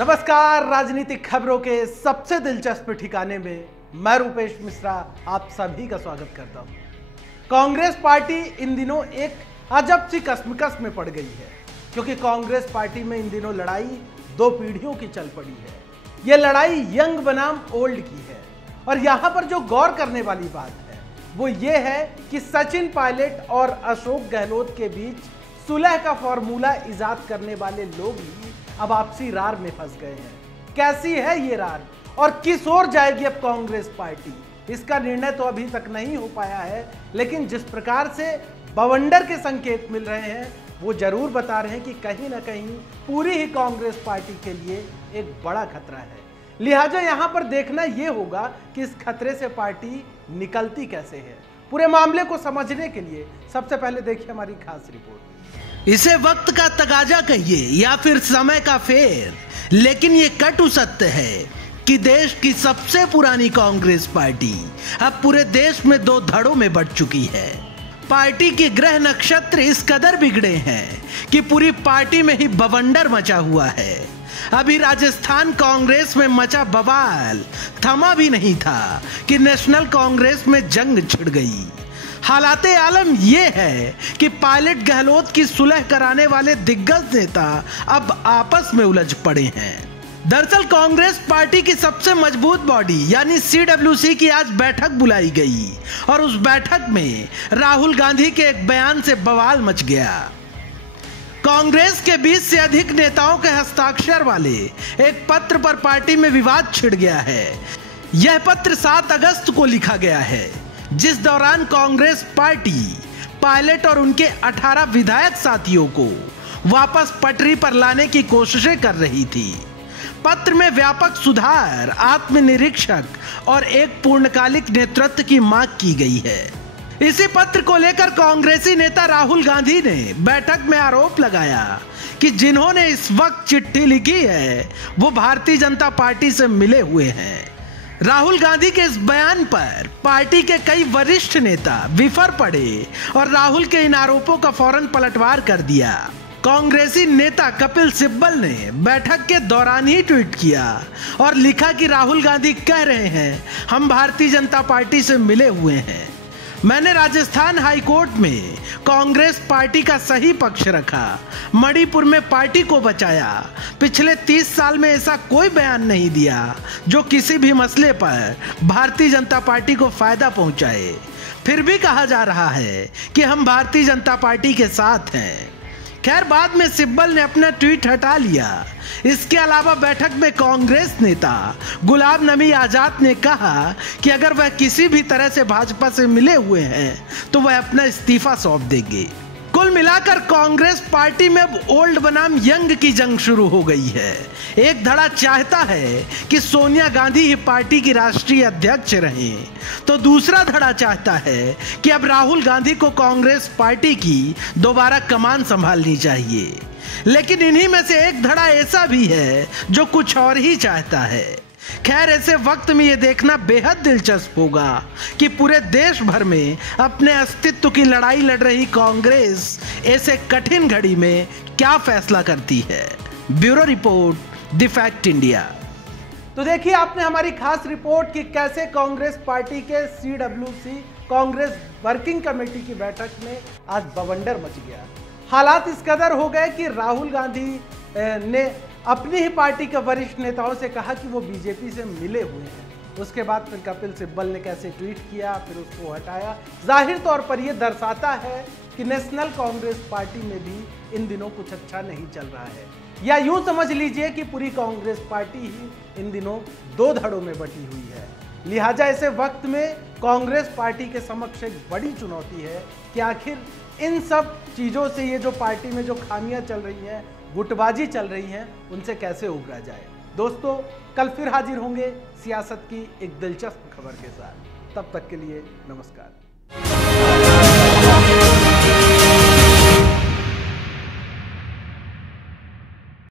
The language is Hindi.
नमस्कार, राजनीतिक खबरों के सबसे दिलचस्प ठिकाने में मैं रूपेश मिश्रा आप सभी का स्वागत करता हूं। कांग्रेस पार्टी इन दिनों एक अजब सी कश्मकश में पड़ गई है, क्योंकि कांग्रेस पार्टी में इन दिनों लड़ाई दो पीढ़ियों की चल पड़ी है। यह लड़ाई यंग बनाम ओल्ड की है, और यहां पर जो गौर करने वाली बात है वो ये है कि सचिन पायलट और अशोक गहलोत के बीच सुलह का फॉर्मूला इजाद करने वाले लोग ही अब आपसी रार में फंस गए हैं। कैसी है ये रार और किस ओर जाएगी अब कांग्रेस पार्टी, इसका निर्णय तो अभी तक नहीं हो पाया है, लेकिन जिस प्रकार से बवंडर के संकेत मिल रहे हैं वो जरूर बता रहे हैं कि कहीं ना कहीं पूरी ही कांग्रेस पार्टी के लिए एक बड़ा खतरा है। लिहाजा यहां पर देखना यह होगा कि इस खतरे से पार्टी निकलती कैसे है। पूरे मामले को समझने के लिए सबसे पहले देखिए हमारी खास रिपोर्ट। इसे वक्त का तगाजा कहिए या फिर समय का फेर, लेकिन ये कटु सत्य है कि देश की सबसे पुरानी कांग्रेस पार्टी अब पूरे देश में दो धड़ों में बंट चुकी है। पार्टी के ग्रह नक्षत्र इस कदर बिगड़े हैं कि पूरी पार्टी में ही बवंडर मचा हुआ है। अभी राजस्थान कांग्रेस में मचा बवाल थमा भी नहीं था कि नेशनल कांग्रेस में जंग छिड़ गई। हालाते आलम यह है कि पायलट गहलोत की सुलह कराने वाले दिग्गज नेता अब आपस में उलझ पड़े हैं। दरअसल कांग्रेस पार्टी की सबसे मजबूत बॉडी यानी CWC की आज बैठक बुलाई गई, और उस बैठक में राहुल गांधी के एक बयान से बवाल मच गया। कांग्रेस के 20 से अधिक नेताओं के हस्ताक्षर वाले एक पत्र पर पार्टी में विवाद छिड़ गया है। यह पत्र 7 अगस्त को लिखा गया है, जिस दौरान कांग्रेस पार्टी पायलट और उनके 18 विधायक साथियों को वापस पटरी पर लाने की कोशिशें कर रही थी। पत्र में व्यापक सुधार, आत्मनिरीक्षक और एक पूर्णकालिक नेतृत्व की मांग की गई है। इसी पत्र को लेकर कांग्रेसी नेता राहुल गांधी ने बैठक में आरोप लगाया कि जिन्होंने इस वक्त चिट्ठी लिखी है वो भारतीय जनता पार्टी से मिले हुए हैं। राहुल गांधी के इस बयान पर पार्टी के कई वरिष्ठ नेता विफर पड़े और राहुल के इन आरोपों का फौरन पलटवार कर दिया। कांग्रेसी नेता कपिल सिब्बल ने बैठक के दौरान ही ट्वीट किया और लिखा कि राहुल गांधी कह रहे हैं हम भारतीय जनता पार्टी से मिले हुए हैं। मैंने राजस्थान हाई कोर्ट में कांग्रेस पार्टी का सही पक्ष रखा, मणिपुर में पार्टी को बचाया। पिछले 30 साल में ऐसा कोई बयान नहीं दिया जो किसी भी मसले पर भारतीय जनता पार्टी को फायदा पहुंचाए। फिर भी कहा जा रहा है कि हम भारतीय जनता पार्टी के साथ हैं। खैर, बाद में सिब्बल ने अपना ट्वीट हटा लिया। इसके अलावा बैठक में कांग्रेस नेता गुलाम नबी आजाद ने कहा कि अगर वह किसी भी तरह से भाजपा से मिले हुए हैं तो वह अपना इस्तीफा सौंप देंगे। कुल मिलाकर कांग्रेस पार्टी में अब ओल्ड बनाम यंग की जंग शुरू हो गई है। एक धड़ा चाहता है कि सोनिया गांधी ही पार्टी की राष्ट्रीय अध्यक्ष रहें, तो दूसरा धड़ा चाहता है कि अब राहुल गांधी को कांग्रेस पार्टी की दोबारा कमान संभालनी चाहिए। लेकिन इन्हीं में से एक धड़ा ऐसा भी है जो कुछ और ही चाहता है। खैर, ऐसे वक्त में यह देखना बेहद दिलचस्प होगा कि पूरे देश भर में अपने अस्तित्व की लड़ाई लड़ रही कांग्रेस ऐसे कठिन घड़ी में क्या फैसला करती है। Bureau report, the fact India. तो देखिए, आपने हमारी खास रिपोर्ट की कैसे कांग्रेस पार्टी के CWC कांग्रेस वर्किंग कमेटी की बैठक में आज बवंडर मच गया। हालात इस कदर हो गए कि राहुल गांधी ने अपनी ही पार्टी के वरिष्ठ नेताओं से कहा कि वो बीजेपी से मिले हुए हैं। उसके बाद फिर कपिल सिब्बल ने कैसे ट्वीट किया, फिर उसको हटाया। जाहिर तौर पर यह दर्शाता है कि नेशनल कांग्रेस पार्टी में भी इन दिनों कुछ अच्छा नहीं चल रहा है, या यूं समझ लीजिए कि पूरी कांग्रेस पार्टी ही इन दिनों दो धड़ों में बटी हुई है। लिहाजा ऐसे वक्त में कांग्रेस पार्टी के समक्ष एक बड़ी चुनौती है कि आखिर इन सब चीज़ों से, ये जो पार्टी में जो खामियां चल रही हैं, गुटबाजी चल रही हैं, उनसे कैसे उबरा जाए। दोस्तों, कल फिर हाजिर होंगे सियासत की एक दिलचस्प खबर के साथ। तब तक के लिए नमस्कार।